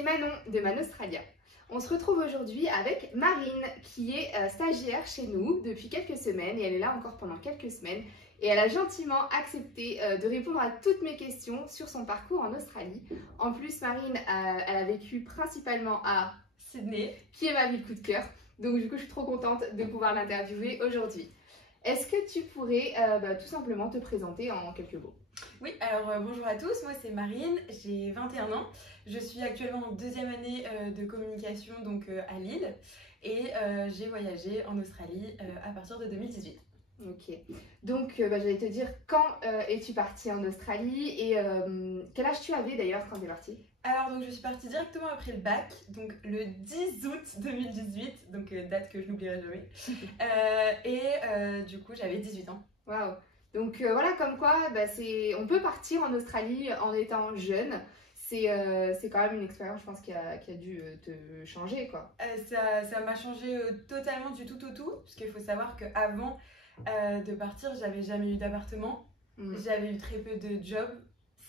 c'est Manon de Manostralia. On se retrouve aujourd'hui avec Marine qui est stagiaire chez nous depuis quelques semaines et elle est là encore pendant quelques semaines et elle a gentiment accepté de répondre à toutes mes questions sur son parcours en Australie. En plus, Marine, elle a vécu principalement à Sydney, qui est ma ville coup de cœur. Donc du coup, je suis trop contente de pouvoir l'interviewer aujourd'hui. Est-ce que tu pourrais tout simplement te présenter en quelques mots? Oui, alors bonjour à tous, moi c'est Marine, j'ai 21 ans. Je suis actuellement en deuxième année de communication donc à Lille et j'ai voyagé en Australie à partir de 2018. Ok, donc j'allais te dire quand es-tu partie en Australie et quel âge tu avais d'ailleurs quand tu es partie? Alors donc je suis partie directement après le bac, donc le 10 août 2018, donc date que je n'oublierai jamais. Du coup j'avais 18 ans. Waouh! Donc voilà, comme quoi on peut partir en Australie en étant jeune. C'est quand même une expérience, je pense, qui a dû te changer, quoi. Ça m'a changé totalement du tout au tout, parce qu'il faut savoir qu'avant de partir, j'avais jamais eu d'appartement, j'avais eu très peu de job.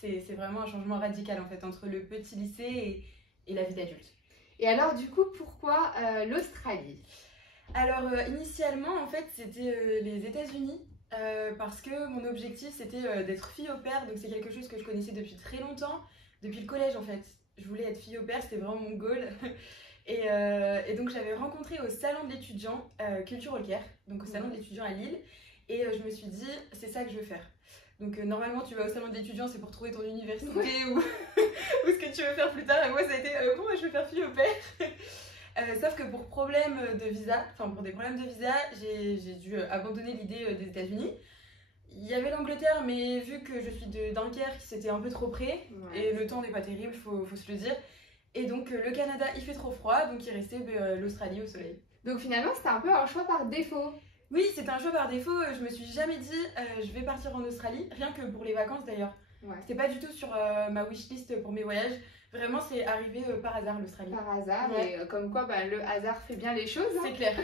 C'est vraiment un changement radical en fait entre le petit lycée et la vie d'adulte. Et alors du coup, pourquoi l'Australie? Alors initialement en fait c'était les États-Unis. Parce que mon objectif c'était d'être fille au pair, donc c'est quelque chose que je connaissais depuis très longtemps, depuis le collège en fait. Je voulais être fille au pair, c'était vraiment mon goal. Et donc j'avais rencontré au salon de l'étudiant Culture All Care, donc au salon de l'étudiant à Lille, et je me suis dit c'est ça que je veux faire. Donc normalement tu vas au salon de l'étudiant c'est pour trouver ton université ou ce que tu veux faire plus tard, et moi ça a été bon je veux faire fille au pair. Sauf que pour problème de visa, enfin pour des problèmes de visa, j'ai dû abandonner l'idée des États-Unis. Il y avait l'Angleterre, mais vu que je suis de Dunkerque, c'était un peu trop près, et le temps n'est pas terrible, faut se le dire. Et donc le Canada, il fait trop froid, donc il restait l'Australie au soleil. Donc finalement, c'était un peu un choix par défaut. Oui, c'était un choix par défaut. Je me suis jamais dit je vais partir en Australie, rien que pour les vacances d'ailleurs. Ouais. C'était pas du tout sur ma wishlist pour mes voyages. Vraiment, c'est arrivé par hasard l'Australie. Par hasard, ouais. Et comme quoi le hasard fait bien les choses. C'est clair.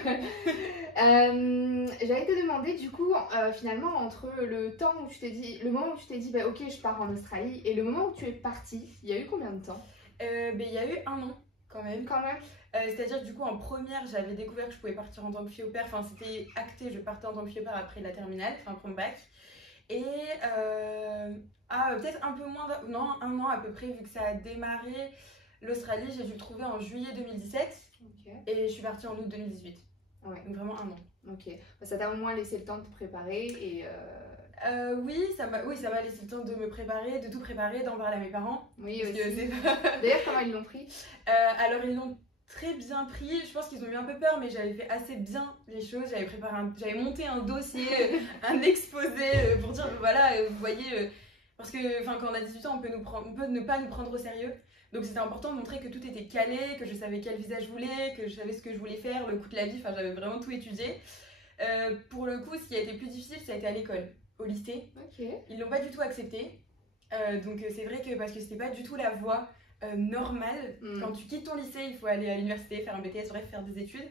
J'allais te demander du coup, finalement, entre le temps où tu t'es dit, le moment où tu t'es dit, ok, je pars en Australie, et le moment où tu es partie, il y a eu combien de temps? Il y a eu 1 an quand même. Quand même. C'est-à-dire du coup en première, j'avais découvert que je pouvais partir en tant que fille au pair. Enfin, c'était acté, je partais en tant que fille au pair après la terminale, enfin pour mon bac. Et peut-être un peu moins, non, 1 an à peu près, vu que ça a démarré. L'Australie, j'ai dû le trouver en juillet 2017 et je suis partie en août 2018. Ouais. Donc vraiment 1 an. Ok, ça t'a au moins laissé le temps de te préparer et... oui, ça m'a laissé le temps de me préparer, de tout préparer, d'en parler à mes parents. Oui, aussi. D'ailleurs, comment ils l'ont pris? Alors, ils l'ont très bien pris. Je pense qu'ils ont eu un peu peur, mais j'avais fait assez bien les choses. J'avais monté un dossier, un exposé pour dire, voilà, vous voyez, parce que quand on a 18 ans, on peut ne pas nous prendre au sérieux. Donc c'était important de montrer que tout était calé, que je savais quel visa je voulais, que je savais ce que je voulais faire, le coût de la vie, enfin j'avais vraiment tout étudié. Pour le coup, ce qui a été plus difficile, ça a été à l'école, au lycée. Ils l'ont pas du tout accepté. Donc c'est vrai que parce que c'était pas du tout la voie normale. Quand tu quittes ton lycée, il faut aller à l'université, faire un BTS, bref, faire des études.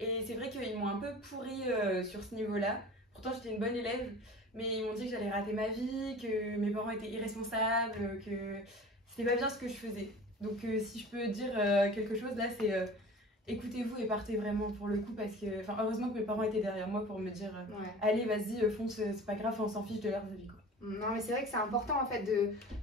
Et c'est vrai qu'ils m'ont un peu pourri sur ce niveau-là. Pourtant j'étais une bonne élève, mais ils m'ont dit que j'allais rater ma vie, que mes parents étaient irresponsables, que c'était pas bien ce que je faisais. Donc si je peux dire quelque chose là, c'est écoutez-vous et partez vraiment pour le coup, parce que heureusement que mes parents étaient derrière moi pour me dire allez vas-y fonce, c'est pas grave, on s'en fiche de leur vie quoi. Non mais c'est vrai que c'est important en fait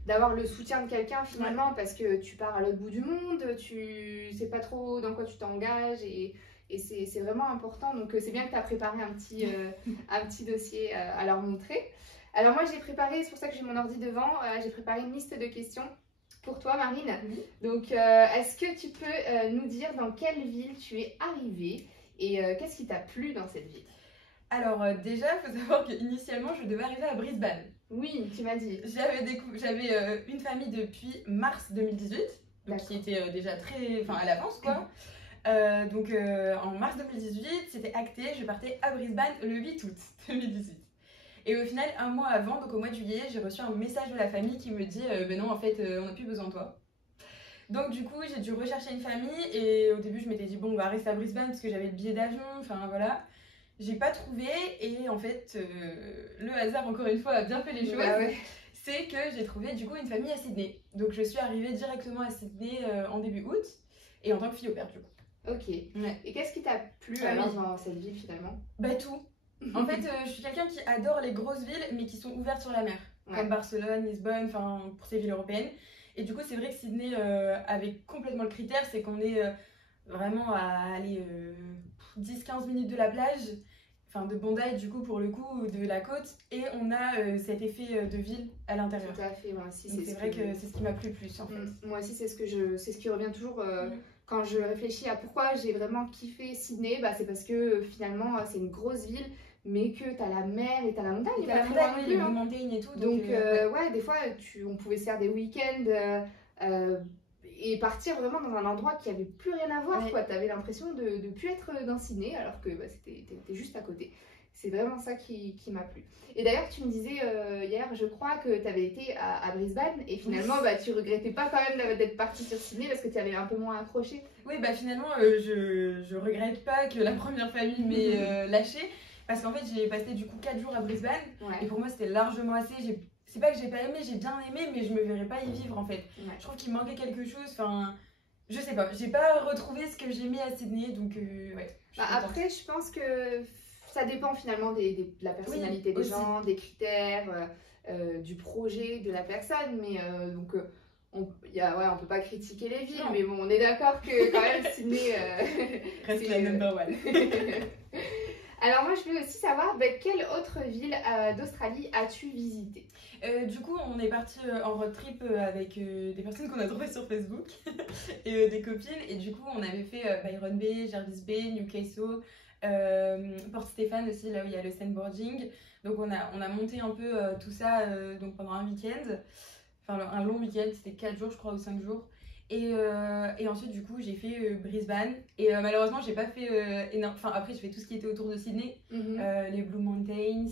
d'avoir le soutien de quelqu'un finalement, parce que tu pars à l'autre bout du monde, tu sais pas trop dans quoi tu t'engages et c'est vraiment important. Donc c'est bien que tu as préparé un petit dossier à leur montrer. Alors moi j'ai préparé, c'est pour ça que j'ai mon ordi devant, j'ai préparé une liste de questions pour toi Marine. Donc est-ce que tu peux nous dire dans quelle ville tu es arrivée et qu'est-ce qui t'a plu dans cette ville? Alors déjà il faut savoir qu'initialement je devais arriver à Brisbane. Oui, tu m'as dit. J'avais une famille depuis mars 2018, donc qui était déjà à l'avance quoi. Donc en mars 2018, c'était acté, je partais à Brisbane le 8 août 2018. Et au final, 1 mois avant, donc au mois de juillet, j'ai reçu un message de la famille qui me dit ben non, en fait, on n'a plus besoin de toi. Donc du coup, j'ai dû rechercher une famille et au début, je m'étais dit bon, on va rester à Brisbane parce que j'avais le billet d'avion, enfin voilà. J'ai pas trouvé et en fait, le hasard, encore une fois, a bien fait les choses. c'est que j'ai trouvé du coup une famille à Sydney. Donc je suis arrivée directement à Sydney en début août et en tant que fille au pair du coup. Ok. Ouais. Et qu'est-ce qui t'a plu Ah alors oui. dans cette ville finalement? Bah tout. En fait, je suis quelqu'un qui adore les grosses villes mais qui sont ouvertes sur la mer. Ouais. Comme Barcelone, Lisbonne, enfin pour ces villes européennes. Et du coup, c'est vrai que Sydney avait complètement le critère, c'est qu'on est vraiment à aller 10-15 minutes de la plage, enfin de Bondi du coup pour le coup, de la côte, et on a cet effet de ville à l'intérieur. Tout à fait, moi aussi. Donc c'est vrai que c'est ce qui m'a plu le plus en fait. Moi aussi, c'est ce qui revient toujours quand je réfléchis à pourquoi j'ai vraiment kiffé Sydney. Bah, c'est parce que finalement, c'est une grosse ville, mais que t'as la mer et t'as la montagne. Et la montagne, oui, les Blue Mountains et tout. Donc, ouais, des fois, on pouvait se faire des week-ends et partir vraiment dans un endroit qui avait plus rien à voir, quoi. T'avais l'impression de ne plus être dans Sydney, alors que bah, t'étais juste à côté. C'est vraiment ça qui m'a plu. Et d'ailleurs, tu me disais hier, je crois, que tu avais été à Brisbane et finalement, bah, tu regrettais pas quand même d'être partie sur Sydney parce que tu avais un peu moins accroché. Oui, bah finalement, je regrette pas que la première famille m'ait lâché parce qu'en fait, j'ai passé du coup 4 jours à Brisbane et pour moi, c'était largement assez. C'est pas que j'ai pas aimé, j'ai bien aimé, mais je me verrais pas y vivre en fait. Je trouve qu'il manquait quelque chose. Enfin, je sais pas, j'ai pas retrouvé ce que j'aimais à Sydney, donc ouais. Bah, après, je pense que ça dépend finalement de la personnalité des gens, des critères, du projet de la personne. Mais donc, on peut pas critiquer les villes, mais bon, on est d'accord que quand même Sydney reste la number one. Alors moi, je voulais aussi savoir quelle autre ville d'Australie as-tu visité? Du coup, on est parti en road trip avec des personnes qu'on a trouvées sur Facebook et des copines. Et du coup, on avait fait Byron Bay, Jervis Bay, Newcastle, Port Stephens aussi, là où il y a le sandboarding. Donc on a monté un peu tout ça donc pendant un week-end. Enfin, un long week-end, c'était 4 jours, je crois, ou 5 jours. Et ensuite, du coup, j'ai fait Brisbane. Et malheureusement, j'ai pas fait énorme. Enfin, après, j'ai fait tout ce qui était autour de Sydney, les Blue Mountains,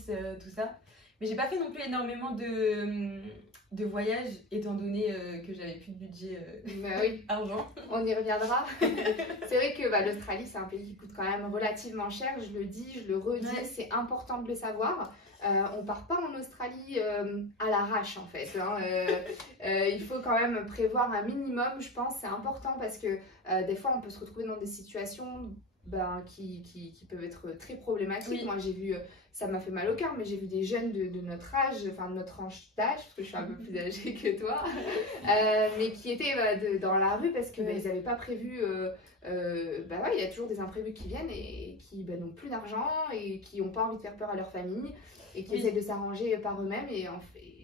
tout ça. Mais j'ai pas fait non plus énormément de voyages, étant donné que j'avais plus de budget argent. On y reviendra. C'est vrai que l'Australie, c'est un pays qui coûte quand même relativement cher. Je le dis, je le redis, c'est important de le savoir. On part pas en Australie à l'arrache en fait. Il faut quand même prévoir un minimum, je pense, c'est important parce que des fois on peut se retrouver dans des situations qui peuvent être très problématiques. Moi j'ai vu, ça m'a fait mal au cœur, mais j'ai vu des jeunes de notre âge, enfin de notre tranche d'âge, parce que je suis un peu plus âgée que toi, mais qui étaient dans la rue parce que ils n'avaient pas prévu. Il y a toujours des imprévus qui viennent et qui n'ont plus d'argent et qui n'ont pas envie de faire peur à leur famille et qui essaient de s'arranger par eux-mêmes. Et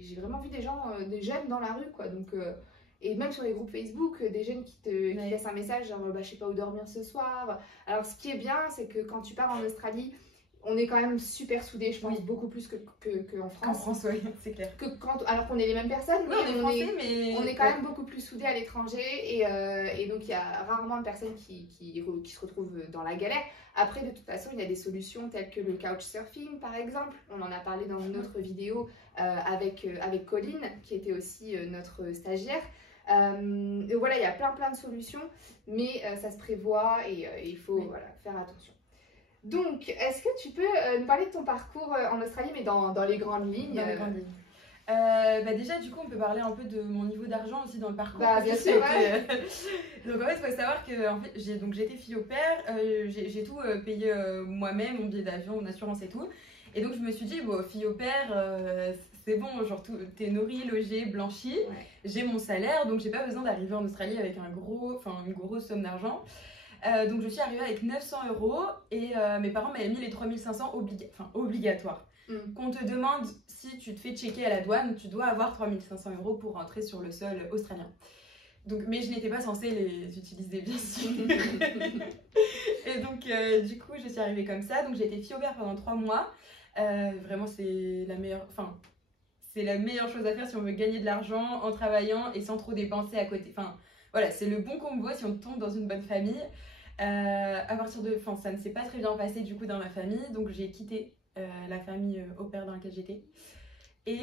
j'ai vraiment vu des gens, des jeunes dans la rue, quoi. Donc, et même sur les groupes Facebook, des jeunes qui laissent un message genre je sais pas où dormir ce soir. Alors, ce qui est bien, c'est que quand tu pars en Australie, on est quand même super soudés, je pense, beaucoup plus qu'en France. En France, oui, c'est clair. Alors qu'on est les mêmes personnes, mais on est quand même beaucoup plus soudés à l'étranger et donc il y a rarement de personnes qui se retrouvent dans la galère. Après, de toute façon, il y a des solutions telles que le couchsurfing, par exemple. On en a parlé dans une autre vidéo avec Colline, qui était aussi notre stagiaire. Et voilà, il y a plein de solutions, mais ça se prévoit et il faut faire attention. Donc, est-ce que tu peux nous parler de ton parcours en Australie, mais dans les grandes lignes? Dans les grandes lignes. Déjà, du coup, on peut parler un peu de mon niveau d'argent aussi dans le parcours. Bien sûr, Donc, en fait, il faut savoir que j'étais fille au pair, j'ai tout payé moi-même, mon billet d'avion, mon assurance et tout. Et donc, je me suis dit, bon, fille au pair, c'est bon, genre, t'es nourrie, logée, blanchie, j'ai mon salaire, donc j'ai pas besoin d'arriver en Australie avec une grosse somme d'argent. Donc je suis arrivée avec 900 € et mes parents m'avaient mis les 3500 obligatoires. Qu'on te demande si tu te fais checker à la douane, tu dois avoir 3500 € pour rentrer sur le sol australien. Donc, mais je n'étais pas censée les utiliser, bien sûr. Et donc du coup je suis arrivée comme ça, donc j'ai été fille au pair pendant 3 mois. Vraiment c'est la meilleure chose à faire si on veut gagner de l'argent en travaillant et sans trop dépenser à côté. Enfin voilà, c'est le bon combo si on tombe dans une bonne famille. Ça ne s'est pas très bien passé du coup dans ma famille, donc j'ai quitté la famille au pair dans laquelle j'étais. Et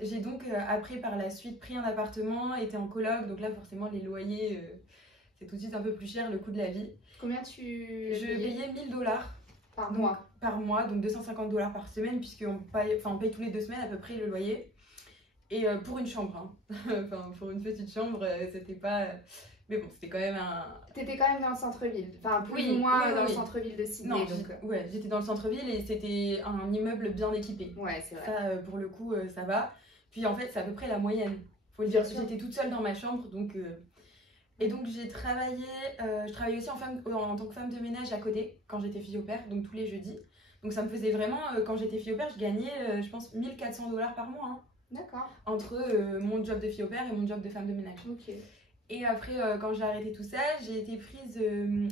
j'ai donc après par la suite pris un appartement, été en coloc, donc là forcément les loyers c'est tout de suite un peu plus cher, le coût de la vie. Combien Je payais 1000 $ par mois. Par mois, donc 250 $ par semaine, puisqu'on paye tous les 2 semaines à peu près le loyer. Et pour une chambre, hein. Enfin, pour une petite chambre, c'était pas. Mais bon, c'était quand même un. T'étais quand même dans le centre-ville, enfin plus Oui, ou moins oui, dans le oui. centre-ville de Sydney. Non, Donc... ouais, j'étais dans le centre-ville et c'était un immeuble bien équipé. Ouais, c'est vrai. Ça, pour le coup, ça va. Puis en fait, c'est à peu près la moyenne. Faut le Bien dire, sûr. j'étais toute seule dans ma chambre, donc. Et donc j'ai travaillé, je travaillais aussi en tant que femme de ménage à côté quand j'étais fille au père, donc tous les jeudis. Donc ça me faisait vraiment, quand j'étais fille au père, je gagnais, je pense, 1400 $ par mois. Hein, D'accord. entre mon job de fille au père et mon job de femme de ménage. Ok. Et après, quand j'ai arrêté tout ça, j'ai été prise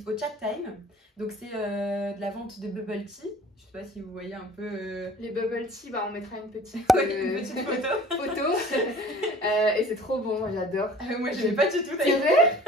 au Chat Time. Donc c'est de la vente de bubble tea. Je sais pas si vous voyez un peu. Les bubble tea, bah, on mettra une petite, Ouais, une petite photo. Et c'est trop bon, moi j'adore. Moi j'aimais pas du tout C'est d'ailleurs. vrai?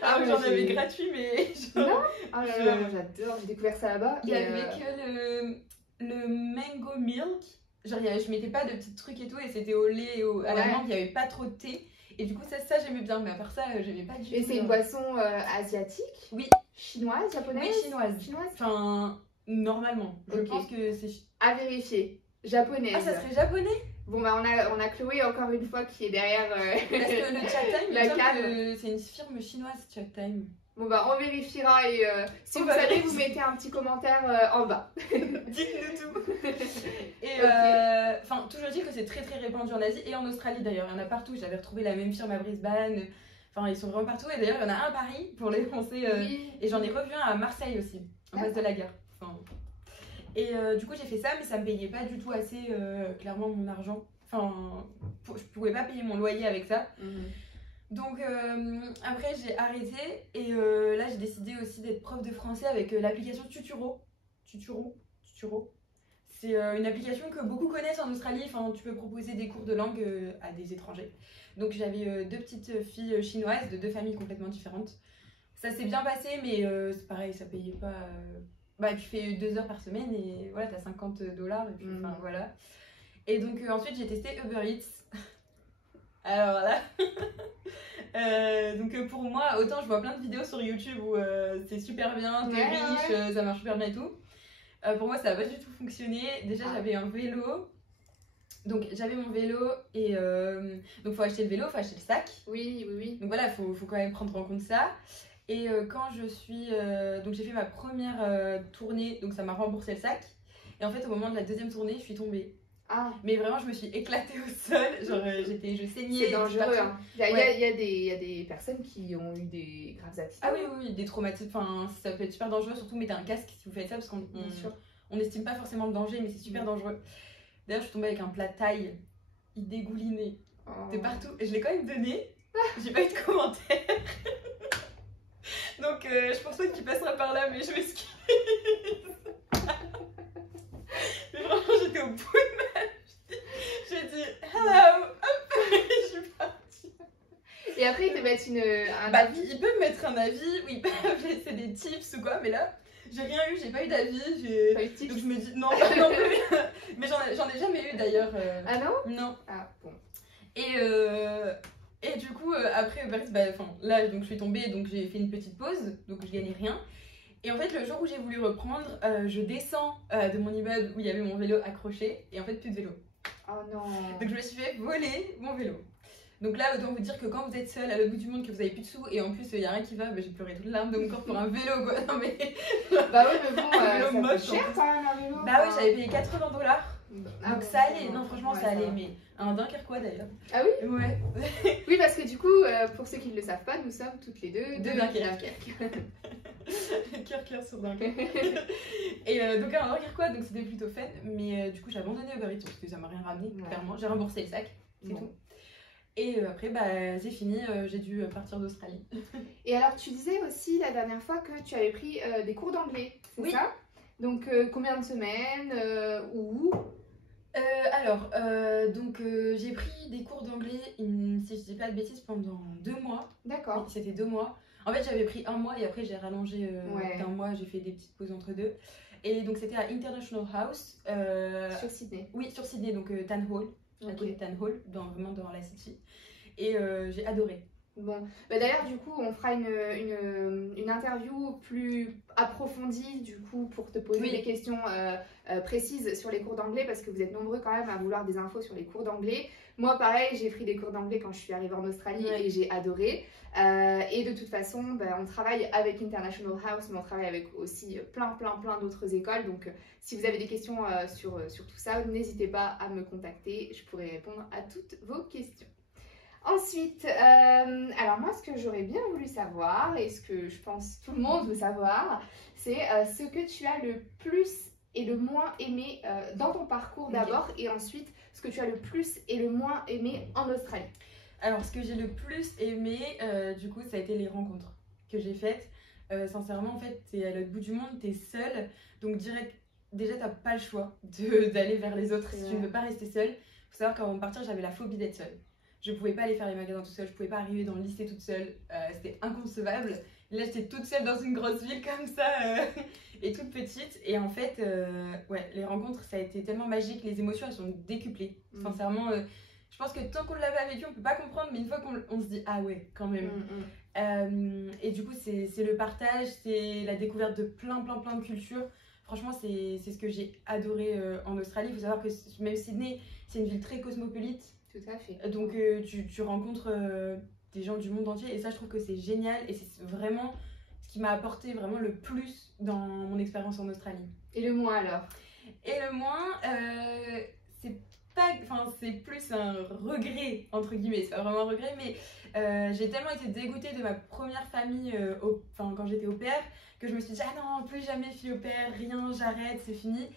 Ah, mais j'en j'ai- avais gratuit, mais. Non? Ah là là, moi j'adore, j'ai découvert ça là-bas. Il y et, avait que le mango milk. Genre, je mettais pas de petits trucs et tout, et c'était au lait et à la Ouais. menthe, il y avait pas trop de thé. Et du coup, ça j'aimais bien, mais à part ça, j'aimais pas du tout. Et c'est une boisson asiatique? Oui. Chinoise, japonaise? Oui, chinoise. Chinoise? Enfin, normalement. Je Ok. pense que c'est. À vérifier. Japonaise. Ah, ça serait japonais? Bon bah on a Chloé encore une fois qui est derrière. Parce que le Chat Time, il La me semble cave. que c'est une firme chinoise, Chat Time. Bon bah on vérifiera et si On vous va savez vérifier. vous mettez un petit commentaire en bas. Dites-nous tout. Et Ok. enfin, toujours dire que c'est très très répandu en Asie et en Australie d'ailleurs. Il y en a partout. J'avais retrouvé la même firme à Brisbane. Enfin, ils sont vraiment partout. Et d'ailleurs, il y en a un à Paris pour les Français. Oui. Et j'en ai revu un à Marseille aussi, en face de la gare. Enfin, et du coup, j'ai fait ça, mais ça me payait pas du tout assez clairement mon argent. Enfin, je pouvais pas payer mon loyer avec ça. Mhm. Donc après j'ai arrêté et là j'ai décidé aussi d'être prof de français avec l'application Tuturo. Tuturo. C'est une application que beaucoup connaissent en Australie. Enfin, tu peux proposer des cours de langue à des étrangers. Donc j'avais deux petites filles chinoises de deux familles complètement différentes. Ça s'est bien passé, mais c'est pareil, ça payait pas. Bah tu fais 2 heures par semaine et voilà, t'as 50 $ et puis enfin voilà. Et donc ensuite j'ai testé Uber Eats. Alors là, donc pour moi, autant je vois plein de vidéos sur YouTube où c'est super bien, t'es Ouais, riche, ouais. ça marche super bien et tout. Pour moi, ça n'a pas du tout fonctionné. Déjà, Ah. j'avais un vélo. Donc j'avais mon vélo et donc faut acheter le vélo, faut acheter le sac. Oui, oui, oui. Donc voilà, faut quand même prendre en compte ça. Et quand je suis... donc j'ai fait ma première tournée, donc ça m'a remboursé le sac. Et en fait, au moment de la deuxième tournée, je suis tombée. Ah, Mais vraiment, je me suis éclatée au sol. Genre, je saignais. c'est dangereux. partout. Hein. Il y a, Ouais. il y a des personnes qui ont eu des graves accidents. Ah oui, oui, oui, des traumatismes. Enfin, ça peut être super dangereux, surtout mettez un casque si vous faites ça, parce qu'on Bien sûr. on n'estime pas forcément le danger, mais c'est super dangereux. D'ailleurs, je suis tombée avec un plat de taille. Il dégoulinait Oh. de partout. Et je l'ai quand même donné. J'ai pas eu de commentaire. Donc, je pense pas qu'il passera par là, mais je m'excuse. Mais franchement, j'étais au bout de ma vie. J'ai dit hello, hop, et je suis partie. Et après, ils te mettent un Bah, avis. ils peuvent mettre un avis, oui, ils peuvent laisser des tips ou quoi, mais là, j'ai rien eu, j'ai pas eu d'avis. Pas eu de tips. Donc je me dis non, pas non plus. Mais j'en ai jamais eu d'ailleurs. Ah non? Non. Ah bon. Et du coup, après, bah, là, donc, je suis tombée, donc j'ai fait une petite pause, donc je gagnais rien. Et en fait, le jour où j'ai voulu reprendre, je descends de mon immeuble où il y avait mon vélo accroché, et en fait, plus de vélo. Oh non. Donc je me suis fait voler mon vélo. Donc là, autant vous dire que quand vous êtes seul à l'autre bout du monde, que vous avez plus de sous, et en plus, il n'y a rien qui va, bah, j'ai pleuré toute l'arme de mon corps pour un vélo, quoi. Non mais... Bah oui, mais bon, vélo ça coûte moche, cher en plus. quand même un vélo. Bah oui, j'avais payé 80 $. Ah Donc bon, ça allait, va. non franchement Ouais, ça allait, va. mais un Dunkerquois d'ailleurs. Ah oui? Ouais. Oui, parce que du coup, pour ceux qui ne le savent pas, nous sommes toutes les deux De de Dunkerque. Cœur sur Dunkerque. Et donc un Dunkerquois, donc c'était plutôt fun, mais du coup j'ai abandonné Uber Eats parce que ça m'a rien ramené, Ouais. clairement. J'ai remboursé le sac, c'est Bon. tout. Et après, bah c'est fini, j'ai dû partir d'Australie. Et alors, tu disais aussi la dernière fois que tu avais pris des cours d'anglais, c'est Oui. ça? Donc, combien de semaines? Où? Donc j'ai pris des cours d'anglais, si je dis pas de bêtises, pendant 2 mois. D'accord. Oui, c'était 2 mois. En fait, j'avais pris 1 mois et après j'ai rallongé Ouais. d'1 mois, j'ai fait des petites pauses entre deux. Et donc c'était à International House. Sur Sydney. Oui, sur Sydney, donc Tan Hall, à Ok. côté de Tan Hall, vraiment dans la city. Et j'ai adoré. Bon, bah d'ailleurs, du coup, on fera une interview plus approfondie, du coup, pour te poser des questions précises sur les cours d'anglais, parce que vous êtes nombreux quand même à vouloir des infos sur les cours d'anglais. Moi, pareil, j'ai pris des cours d'anglais quand je suis arrivée en Australie et j'ai adoré. Et de toute façon, bah, on travaille avec International House, mais on travaille avec aussi plein d'autres écoles. Donc, si vous avez des questions sur tout ça, n'hésitez pas à me contacter. Je pourrai répondre à toutes vos questions. Ensuite, alors moi, ce que j'aurais bien voulu savoir, et ce que je pense tout le monde veut savoir, c'est ce que tu as le plus et le moins aimé dans ton parcours d'abord, et ensuite, ce que tu as le plus et le moins aimé en Australie. Alors, ce que j'ai le plus aimé, du coup, ça a été les rencontres que j'ai faites. Sincèrement, en fait, t'es à l'autre bout du monde, t'es seule, donc déjà, t'as pas le choix d'aller vers les autres si tu ne veux pas rester seule. Faut savoir qu'avant de partir, j'avais la phobie d'être seule. Je pouvais pas aller faire les magasins toute seule, je pouvais pas arriver dans le lycée toute seule, c'était inconcevable. Là, j'étais toute seule dans une grosse ville comme ça et toute petite. Et en fait, ouais, les rencontres, ça a été tellement magique, les émotions, elles sont décuplées. Sincèrement, je pense que tant qu'on ne l'a pas vécu, on peut pas comprendre, mais une fois qu'on se dit, ah ouais, quand même. Et du coup, c'est le partage, c'est la découverte de plein de cultures. Franchement, c'est ce que j'ai adoré en Australie. Il faut savoir que même Sydney, c'est une ville très cosmopolite. Tout à fait. Donc tu rencontres des gens du monde entier et ça je trouve que c'est génial et c'est vraiment ce qui m'a apporté vraiment le plus dans mon expérience en Australie. Et le moins alors? Et le moins, c'est plus un regret entre guillemets, c'est pas vraiment un regret mais j'ai tellement été dégoûtée de ma première famille quand j'étais au pair que je me suis dit ah non plus jamais fille au pair, rien, j'arrête, c'est fini.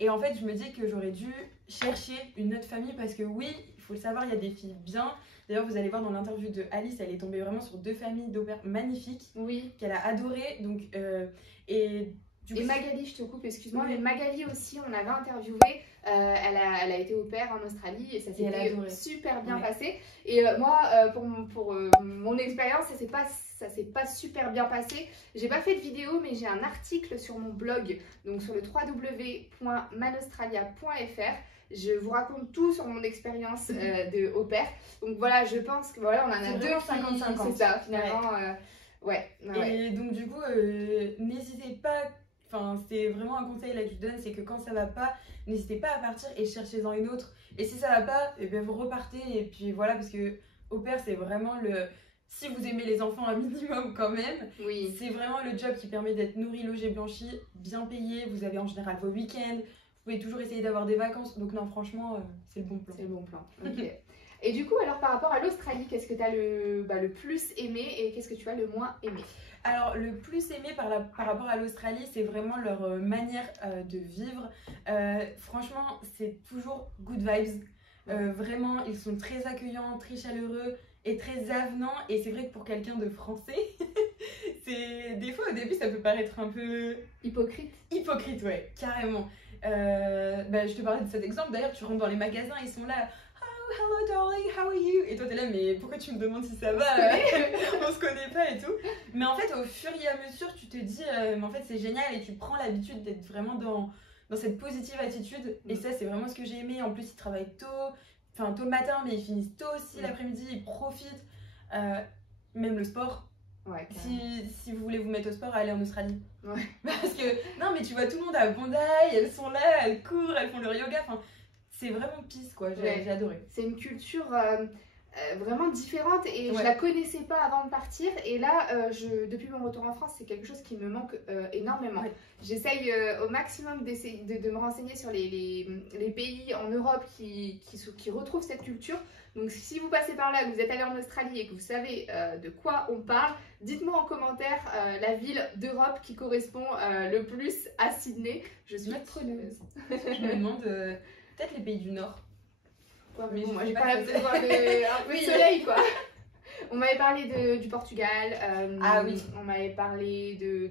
Et en fait je me dis que j'aurais dû chercher une autre famille parce que oui, il faut le savoir, il y a des filles bien. D'ailleurs, vous allez voir dans l'interview de Alice, elle est tombée vraiment sur 2 familles d'au pair magnifiques qu'elle a adorées. Donc, et Magali, je te coupe, excuse-moi, mais Magali aussi, on l'avait interviewée. Elle a été au pair en Australie et ça s'était super bien passé. Et moi, pour mon expérience, ça s'est pas super bien passé. J'ai pas fait de vidéo, mais j'ai un article sur mon blog, donc sur le www.manaustralia.fr. Je vous raconte tout sur mon expérience de au pair. Donc voilà, je pense que voilà, on en a 2 50-50. C'est ça, finalement. Et donc du coup, n'hésitez pas. Enfin, c'est vraiment un conseil là que je donne, c'est que quand ça va pas, n'hésitez pas à partir et cherchez-en une autre. Et si ça va pas, et bien vous repartez et puis voilà, parce que au pair c'est vraiment le. Si vous aimez les enfants un minimum quand même, c'est vraiment le job qui permet d'être nourri, logé, blanchi, bien payé. Vous avez en général vos week-ends. Vous pouvez toujours essayer d'avoir des vacances. Donc non, franchement, c'est le bon plan. C'est le bon plan. Ok. Et du coup, alors par rapport à l'Australie, qu'est-ce que tu as le plus aimé et qu'est-ce que tu as le moins aimé? Alors, le plus aimé par rapport à l'Australie, c'est vraiment leur manière de vivre. Franchement, c'est toujours good vibes. Vraiment, ils sont très accueillants, très chaleureux et très avenants. Et c'est vrai que pour quelqu'un de français, des fois au début, ça peut paraître un peu... Hypocrite. Hypocrite, ouais, carrément. Je te parlais de cet exemple. D'ailleurs, tu rentres dans les magasins, ils sont là... Hello darling, how are you? Et toi t'es là, mais pourquoi tu me demandes si ça va? On se connaît pas et tout. Mais en fait, au fur et à mesure, tu te dis, mais en fait c'est génial et tu prends l'habitude d'être vraiment dans cette positive attitude. Et ça, c'est vraiment ce que j'ai aimé. En plus, ils travaillent tôt le matin, mais ils finissent tôt aussi l'après-midi, ils profitent. Même le sport. Ouais, si vous voulez vous mettre au sport, allez en Australie. Ouais. Parce que, non, mais tu vois tout le monde à Bondi, elles sont là, elles courent, elles font leur yoga. Enfin, c'est vraiment peace quoi, j'ai adoré. C'est une culture vraiment différente et je la connaissais pas avant de partir et là depuis mon retour en France c'est quelque chose qui me manque énormément. J'essaye au maximum de me renseigner sur les pays en Europe qui retrouvent cette culture. Donc si vous passez par là, que vous êtes allé en Australie et que vous savez de quoi on parle, dites-moi en commentaire la ville d'Europe qui correspond le plus à Sydney. Je suis preneuse. Je me demande... peut-être les pays du Nord. Ouais, mais bon, moi j'ai pas besoin un peu de soleil quoi. On m'avait parlé du Portugal. On m'avait parlé de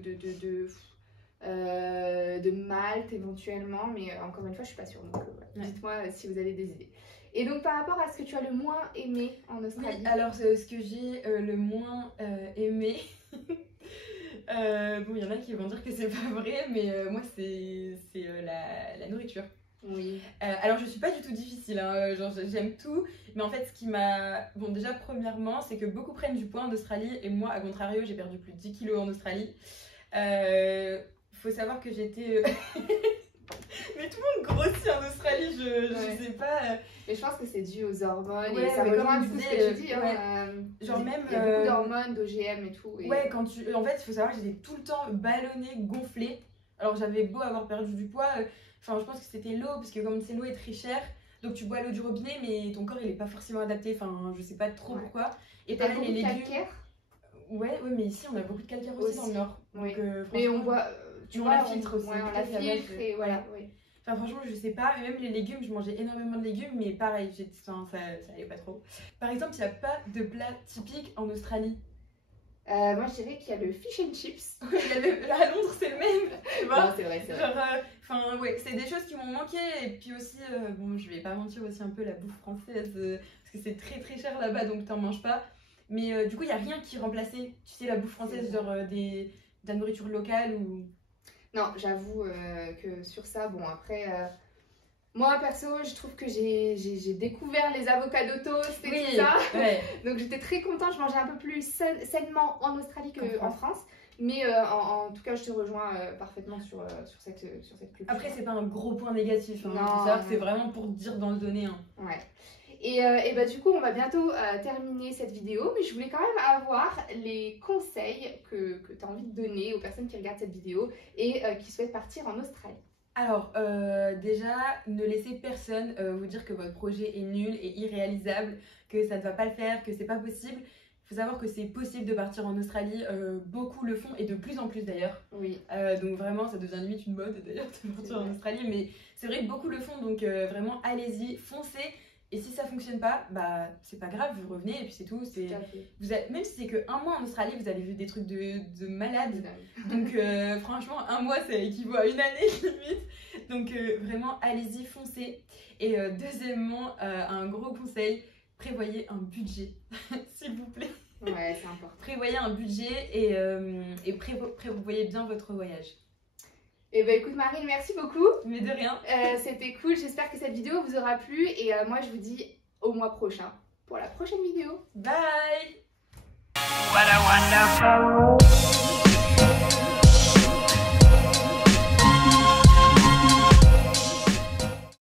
Malte éventuellement, mais encore une fois je suis pas sûre. Donc dites-moi si vous avez des idées. Et donc par rapport à ce que tu as le moins aimé en Australie. Oui, alors ce que j'ai le moins aimé. Bon, il y en a qui vont dire que c'est pas vrai, mais moi c'est la nourriture. Oui. Alors je suis pas du tout difficile, hein, genre j'aime tout, mais en fait ce qui m'a... Bon déjà premièrement c'est que beaucoup prennent du poids en Australie et moi à contrario j'ai perdu plus de 10 kilos en Australie. Faut savoir que j'étais... Mais tout le monde grossit en Australie, je sais pas. Mais je pense que c'est dû aux hormones Ouais, et ça mais rejoint comme du coup tu ce disais, que tu dis. ouais. Genre même... Il y a beaucoup d'hormones, d'OGM et tout. Et... Ouais, quand tu... En fait il faut savoir que j'étais tout le temps ballonnée, gonflée. Alors j'avais beau avoir perdu du poids, enfin je pense que c'était l'eau, parce que comme c'est l'eau est très chère, donc tu bois l'eau du robinet, mais ton corps il est pas forcément adapté, enfin je sais pas trop pourquoi. Et t'as pareil beaucoup les de légumes. calcaire. Ouais, mais ici on a beaucoup de calcaire aussi dans le nord. Oui. Donc, mais on voit, on la filtre aussi. Ouais, on la filtre et voilà. Oui. Enfin franchement je sais pas, mais même les légumes, je mangeais énormément de légumes, mais pareil, enfin, ça allait pas trop. Par exemple, il n'y a pas de plat typique en Australie. Moi je dirais qu'il y a le fish and chips. À Londres c'est le même, tu vois. Non, c'est vrai, c'est vrai. Genre, enfin ouais, c'est des choses qui m'ont manqué, et puis aussi, bon je vais pas mentir aussi un peu la bouffe française, parce que c'est très très cher là-bas donc t'en manges pas. Mais du coup il y a rien qui remplaçait, tu sais, la bouffe française, genre de la nourriture locale ou... Non, j'avoue que sur ça, bon après... Moi perso, je trouve que j'ai découvert les avocados toast et tout ça. Ouais. Donc j'étais très contente, je mangeais un peu plus sainement en Australie qu'en France. Mais en tout cas, je te rejoins parfaitement sur cette culture. Après, c'est pas un gros point négatif, hein. Non. C'est vraiment pour dire dans le donné. Hein. Ouais. Et bah du coup, on va bientôt terminer cette vidéo, mais je voulais quand même avoir les conseils que tu as envie de donner aux personnes qui regardent cette vidéo et qui souhaitent partir en Australie. Alors, déjà, ne laissez personne vous dire que votre projet est nul et irréalisable, que ça ne va pas le faire, que c'est pas possible. Il faut savoir que c'est possible de partir en Australie, beaucoup le font et de plus en plus d'ailleurs. Oui. Donc vraiment, ça devient limite une mode d'ailleurs de partir en Australie, mais c'est vrai que beaucoup le font, donc vraiment allez-y, foncez. Et si ça fonctionne pas, bah c'est pas grave, vous revenez et puis c'est tout. Même si c'est que un mois en Australie, vous avez vu des trucs de malades. Donc franchement, un mois ça équivaut à une année limite. Donc vraiment, allez-y, foncez. Et deuxièmement, un gros conseil, prévoyez un budget, s'il vous plaît. Ouais, c'est important. Prévoyez un budget et prévoyez bien votre voyage. Et bah écoute Marine, merci beaucoup. Mais de rien. C'était cool, j'espère que cette vidéo vous aura plu et moi je vous dis au mois prochain pour la prochaine vidéo. Bye. What a wonderful